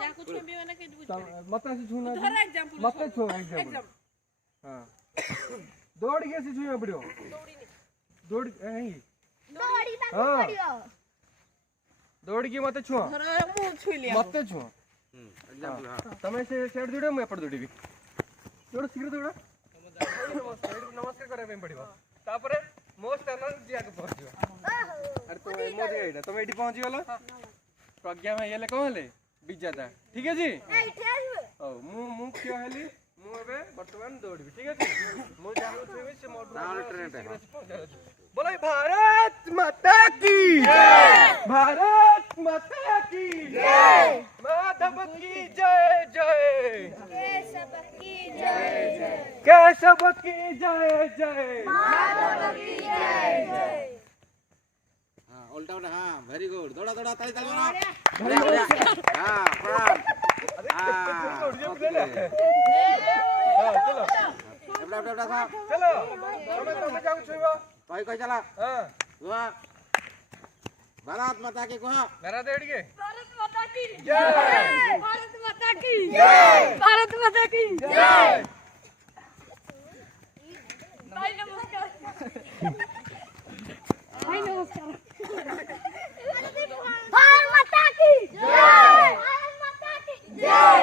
जाको छुबी वाला के बुझ मत से छूना धर एग्जांपल मत छू एग्जांपल हां दौड़ के से छूया पड़ियो दौड़ी नहीं दौड़ नहीं दौड़ी ताको पड़ियो दौड़ के मत छू धर मु छुई लिया मत छू एग्जांपल हां तमे से सेड जोड़े मैं एपड़ जोड़ीबी जोड़ शीघ्र जोड़ नमस्कार करे पे पड़िबो तापरे मो स्थान जिया के पहुंचियो अरे तो मो जगह एटा तुम एठी पहुंची गेलो प्रज्ञा भाई हेले कोन हेले विजेता ठीक है जी ओ मु क्यों हेली मु एबे वर्तमान दौड़बी ठीक है जी मु जानो छेबे से मोटर नाल ट्रेन पे बोलो भारत माता की जय भारत माता की जय माधव की जय जय केशव की जय जय केशव की जय जय माधव की जय जय हां उल्टा उल्टा हां वेरी गुड दौड़ा दौड़ा ताली ताली मारो हां प्रणाम चलो एबड़ा साहब चलो तुम जाओ छुइबो कोई चला हां वाह भारत माता की कहो मेरा देड़ के भारत माता की जय भारत माता की जय भारत माता की जय भाई नमस्कार भाई नमस्कार भारत माता की जय भारत माता की जय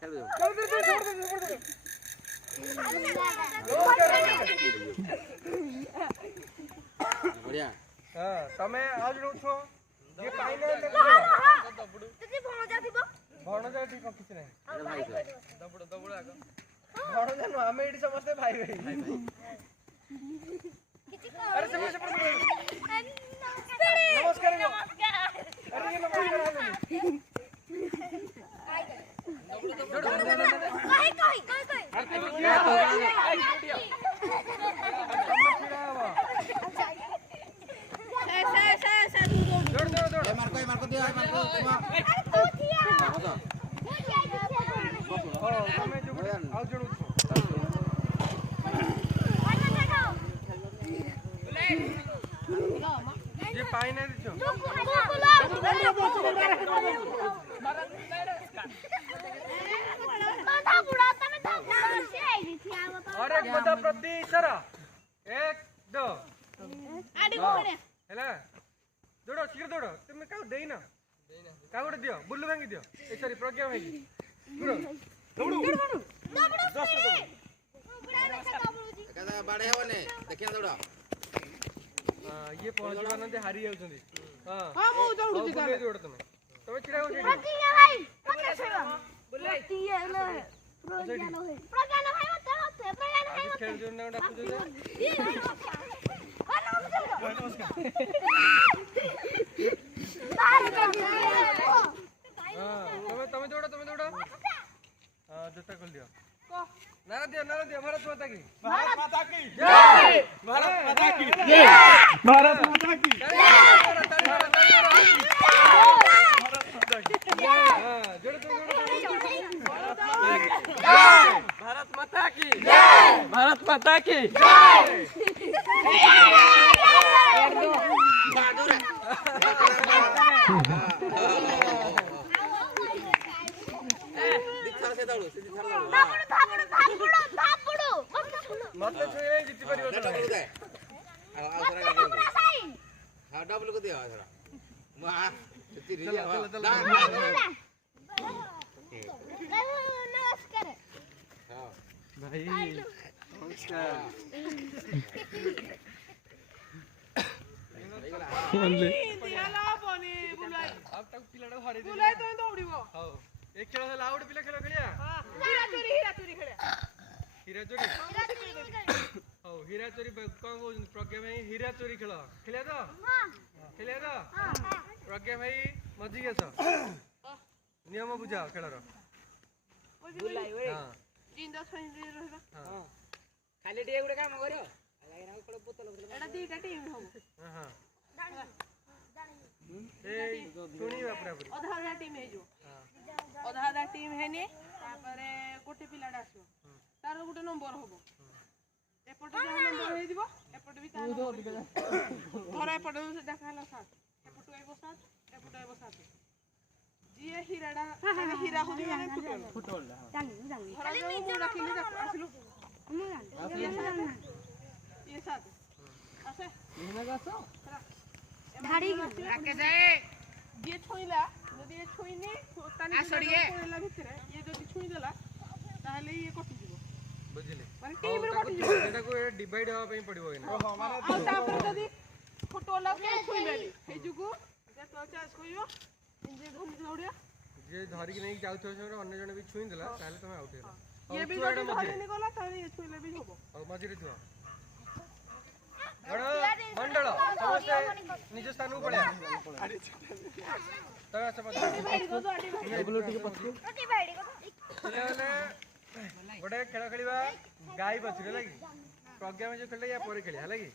चल बढ़िया हां तमे आज रो छो जे पाइले तुझे भणजा थिबो भणजा ठीक किछ नै अरे भाई दबड़ दबड़ आगो भणजा न हमें एडी समझते भाई भाई अरे सब नमस्कार अरे ये नमस्कार मार को दिया मार को ये पाई नहीं दिछो और एक बता प्रति इशारा 1 2 आडी को करे हेला दौड़ो शीघ्र दौड़ो तुम का देई ना का गोटे दियो बुल्लू भांगी दियो ए सॉरी प्रज्ञा भाई दौड़ो दौड़ो कहता बाड़े होने देखिना दौड़ा हां ये पहुंच बनते हारी जाउछंदी हां हां मु दौड़ू जी बुल्ले दौड़ तुम चिड़ा हो प्रतिया भाई पक्का छेवा प्रतिया न प्रज्ञा न भाई मत प्रज्ञा न भाई मत खेल जोड़ना डाकू जो हां तुम दौड़ो हां जूता खोल दियो नारा दियो भारत माता की जय भारत माता की जय भारत माता की जय हां जोड़ो भारत माता की जय भारत माता की जय दिखा से दौड़ो सीधी थाल दौड़ो थापड़ो मतलब छुए जितती परियो डबल को दे हां डबल को दियो जरा वाह इतनी रिया नमस्कार हां भाई नमस्कार दियाला बने बुलाई अब तक पिलाडा हारे दे बुलाई तो दौड़ीबो हां एक खेल से लाउड पिला खेल खेलिया हां हीरा चोरी खेले हीरा चोरी हां हीरा चोरी कोन को प्रज्ञा भाई हीरा चोरी खेल खेलिया तो खेलिया तो प्रज्ञा भाई मजी गेस नियम बुझाओ खेलर बुलाई ओए हां जिंदा छइन रहबा हां खाली टे गुडे काम करियो लागिना कोड बोतल एटा दीटा टीम हो हां ए सुनी बापरा अधा आधा टीम हे जो अधा आधा टीम है ने तापरे गोटे पिलाडा आसो तार गोटे नंबर होबो एपटे जो नंबर हे दिबो एपटे भी तार घर एपटे से देखाला 7 एपटे आइबो 7 एपटे आइबो 7 ଯିଏ ହୀରାଟା ମାନେ ହୀରା ହଉଛି ମାନେ ଫୁଟବଲ ଧରା ଯାଉ ମୁଁ ଡାକିଲି ତାକୁ ଆସିଲୁ ଇଏ ସାଥ ଆସେ ଯିଏ ଛୁଇଁଲା ଯଦି ଇଏ ଛୁଇଁନି ପଳେଇଲା ଭିତରେ ଇଏ ଯଦି ଛୁଇଁଦେଲା ତାହେଲେ ଇଏ କଟିଯିବ ବୁଝିଲେ ମାନେ ଟିମରେ କଟିଯିବ ଏଟାକୁ ଡିଭାଇଡ ହବା ପାଇଁ ପଡିବ ଏଇନା ଆଉ ତାପରେ ଯଦି ଫୁଟବଲ ଛୁଇଁବେନି ସେଇ ଯୋଗୁ ଯେତେବେଳେ ଚାଷ କରିବ ନିଜେ ଘୁମି ଦୌଡ଼ିବା ଯିଏ ଧରିକି ନେଇକି ଯାଉଥିବା ସମୟରେ ଅନ୍ୟ ଜଣେ ବି ଛୁଇଁ ଦେଲା ତାହେଲେ ତମେ ଆଉଟ ହେଇଗଲା ଇଏ ବି ଯଦି ଧରିନି ଗଲା ତାହେଲେ ଇଏ ଛୁଇଁଲେ ବି ହବ ଆଉ ମଝିରେ ଥିବ ମଣ୍ଡଳ ସମସ୍ତେ ନିଜ ସ୍ଥାନକୁ ପଳେଇବା ତମେ ଆସ ପିଲାମାନେ ଗୋଟେ ଖେଳ ଖେଳିବା ଗାଈ ପଛରେ ହେଲା କି ପ୍ରଜ୍ଞା ଯୋଉ ଖେଳିଲା ୟା ପରେ ଖେଳିବା ହେଲା କି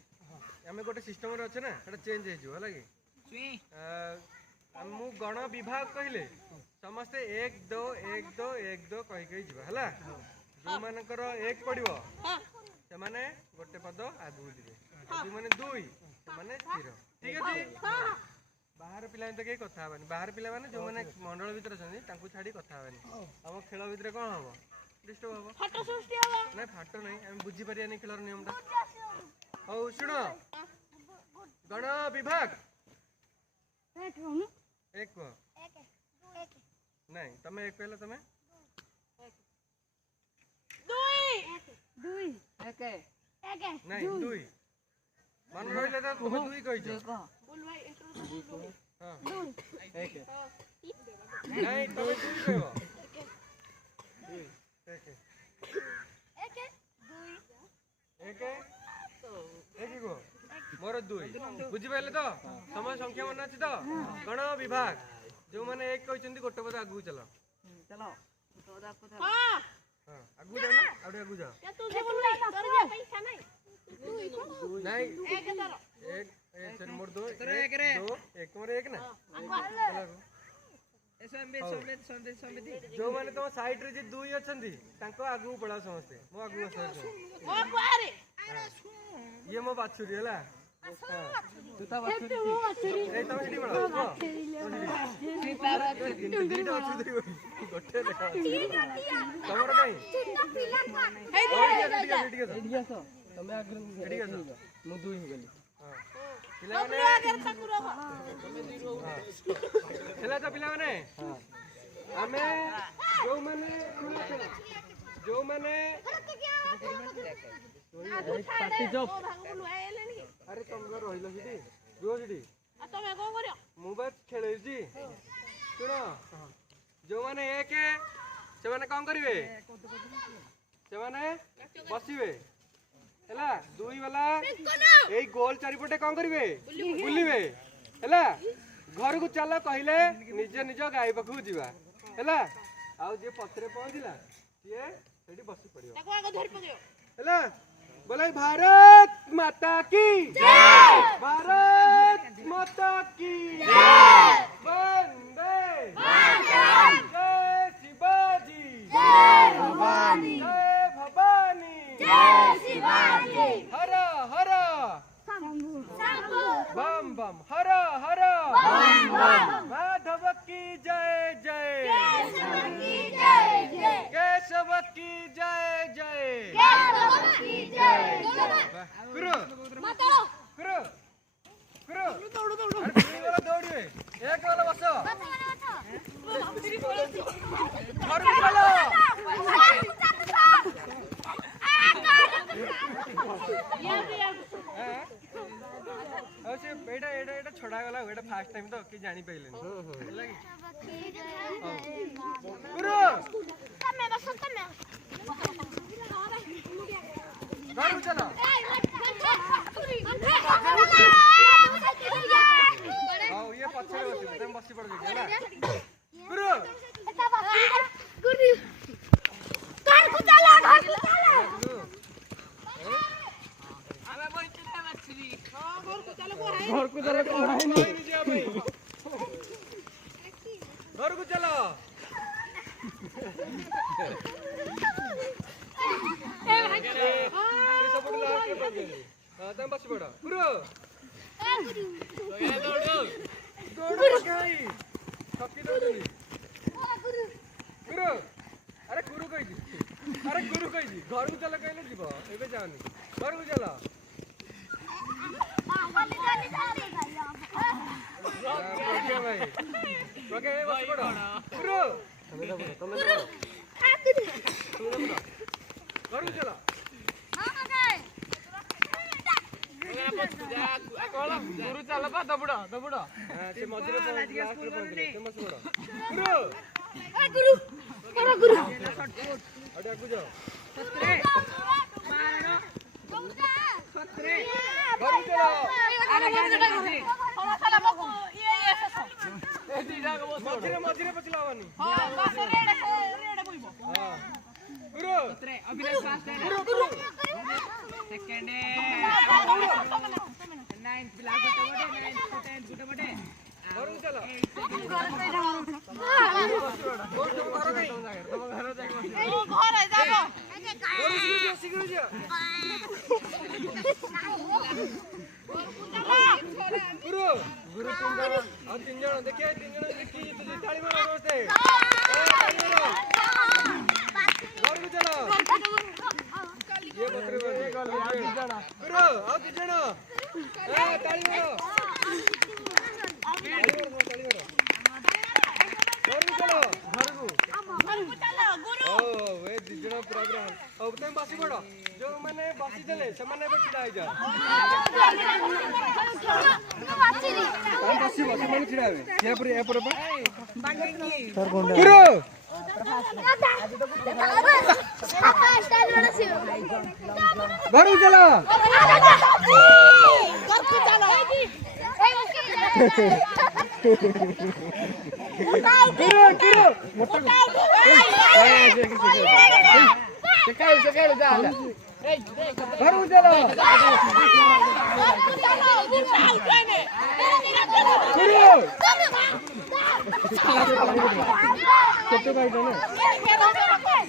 ଆମେ ଗୋଟେ ସିଷ୍ଟମରେ ଅଛେ ନା ସେଟା ଚେଞ୍ଜ ହେଇଯିବ ହେଲା କି ମୁଁ ଗଣ ବିଭାଗ କହିଲେ ସମସ୍ତେ 1 2 1 2 1 2 କହି କହି ଯିବା ହେଲା ଯୋଉମାନଙ୍କର 1 ପଡିବ ସେମାନେ ଗୋଟେ ପଦ ଆଗକୁ ଯିବେ ଯୋଉମାନେ 2 ସେମାନେ ସ୍ଥିର ଠିକ ଅଛି ବାହାର ପିଲା ତ କେହି କଥା ହେବାନି ବାହାର ପିଲାମାନେ ଯୋଉମାନେ ମଣ୍ଡଳ ଭିତରେ ଅଛନ୍ତି ତାଙ୍କୁ ଛାଡି କଥା ହେବାନି ଆମ ଖେଳ ଭିତରେ କଣ ହବ ଡିଷ୍ଟର୍ବ ହବ ନାଇଁ ଫାଟ ନାହିଁ ଆମେ ବୁଝିପାରିବାନି ଖେଳର ନିୟମଟା ହଉ ଶୁଣ ଗଣ ବିଭାଗ 1 କୁହ ନାଇଁ ତମେ 1 କହିଲ ତମେ 2 ନାଇଁ 2 ମନେ ରହିଲେ ତ ତମେ 2 କହିଛ बोल भाई ହଁ 1 ନାଇଁ ତମେ 2 କହିବ 1 କୁହ ମୋର 2 ବୁଝିପାରିଲେ ତ ସମୟ ସଂଖ୍ୟା ମନେ ଅଛି ତ ଗଣ ବିଭାଗ ଯୋଉମାନେ 1 କହିଛନ୍ତି ଗୋଟେ ପଦ ଆଗକୁ ଚାଲ हां ଆଗକୁ ଯାଅ ନା ଆଉ ଟିକେ ଆଗକୁ ଯାଅ क्या तू से बोल भाई तोर जे पैसा नहीं ନାଇଁ 1 तार 1 सर मोर 2 1 मोर 1 ना ଯୋଉମାନେ ତମ ସାଇଡ୍ ରେ ଯେ 2 ଅଛନ୍ତି ତାଙ୍କ ଆଗକୁ ପଳାଅ ସମସ୍ତେ ମୋ ଆଗକୁ ଆସ ओ कुआरे ଇଏ ମୋ ବାଛୁରୀ ହେଲା ତୁ ତା ବାଛୁରୀ ଏଇ ତମେ ସେଠି ପଳାଅ ଦିଟା ବାଛୁରୀ ଧରିବ ଗୋଟେ ଦେଖା ତମର କାଇଁ ଏଠି ଆସ ତମେ ଆଗରେ ମୁଁ 2 ହେଇଗଲି ପିଲାମାନେ ହେଲା ତ ପିଲାମାନେ ଆମେ ଯୋଉମାନେ ପାଟି ଚପ ଆରେ ତମେ ରହିଲ ସେଠି ରୁହ ସେଠି ତମେ କଣ କରିବ ମୁଁ ବା ଖେଳୁଛି ଶୁଣ ଯୋଉମାନେ 1 ସେମାନେ କଣ କରିବେ ସେମାନେ ବସିବେ ହେଲା 2 ବାଲା ଏଇ ଗୋଲ ଚାରିପଟେ କଣ କରିବେ ବୁଲିବେ ହେଲା ଘରକୁ ଚାଲ କହିଲେ ନିଜ ନିଜ ଗାଈ ପାଖକୁ ଯିବା ହେଲା ଆଉ ଯିଏ ପଛରେ ପହଞ୍ଚିଲା ସିଏ ସେଠି ବସି ପଡିବ ତାକୁ ଆଗ ଧରି ପକେଇବ ହେଲା बोले भारत माता की जय भारत माता की जय वंदे मातरम जय शिवाजी जय भवानी जय शिवाजी हर हर बम बम हर हर माधव की जय जय केशव की जय जय गुरु गुरु गुरु अरे वाला दौड़िए 1 वाला बसो घर चलो से एटा एटा एटा छोड़ा गला एटा फर्स्ट टाइम तो कि जानि पइलेनी होला कि गुरु तमे बस तमे घर चलो आओ ये पछे बसी तुम बसी पड़ गई होला गुरु एटा बस गुरु घर को चला घर को चला हमें बोलते हैं मछली हां घर को चलो को है घर को चलो को है नहीं घर को चलो ए भाई ये सब लास्ट कर दे हां तुम बस पड़ो गुरु गुरु दौड़ दौड़ दौड़ गई थकी दौड़ी ଗୁରୁ କହିଛି ଘରକୁ ଚାଲ କହିଲେ ଯିବ ଏବେ ଯାଅନି ଘରକୁ ଚାଲ ପ୍ରଜ୍ଞା ଭାଇ ପ୍ରଜ୍ଞା ଭାଇ ବସି ପଡ ଗୁରୁ ତମେ ଘରକୁ ଚାଲ ଗୁରୁ ଚାଲ ବା ଦବୁଡ ସେ ମଝିରେ ପହଞ୍ଚିଲେ ବସି ପଡ ଗୁରୁ ଆଗକୁ ଯାଅ ମଝିରେ ପଚିଲା ହବନି ଗୁରୁ ସେକେଣ୍ଡ ନାଇନ୍ଥ ପିଲା ଘରକୁ ଚାଲ ଶୀଘ୍ର ଯିଅ ଗୁରୁ ଗୁରୁ ଆଉ 3 ଜଣ ଦେଖିଆ 3 ଜଣ ଦେଖି ଜିତୁଛି ତାଳି ମାର ସମସ୍ତେ ଘରକୁ ଚାଲ ଗୁରୁ ଆଉ 2 ଜଣ ତାଳି ମାର ଘରକୁ ଚାଲ ଘରକୁ ଏ 2 ଜଣ ପ୍ରୋଗ୍ରାମ ଆଉ ତମେ ବସି ପଡ ଯୋଉମାନେ ବସିଥିଲେ ସେମାନେ ଏବେ ଛିଡା ହେଇଯାଅ ତମେ ବସିବ ସେମାନେ ଛିଡା ହେବେ ଏପଟେ ଏପଟେ ଗୁରୁ ଘରକୁ ଚାଲ ଘରକୁ ଚାଲ ଛୋଟ ଭାଇଟା ନା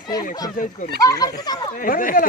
ସେ ଏକ୍ସରସାଇଜ କରୁଛି ଘରକୁ ଚାଲ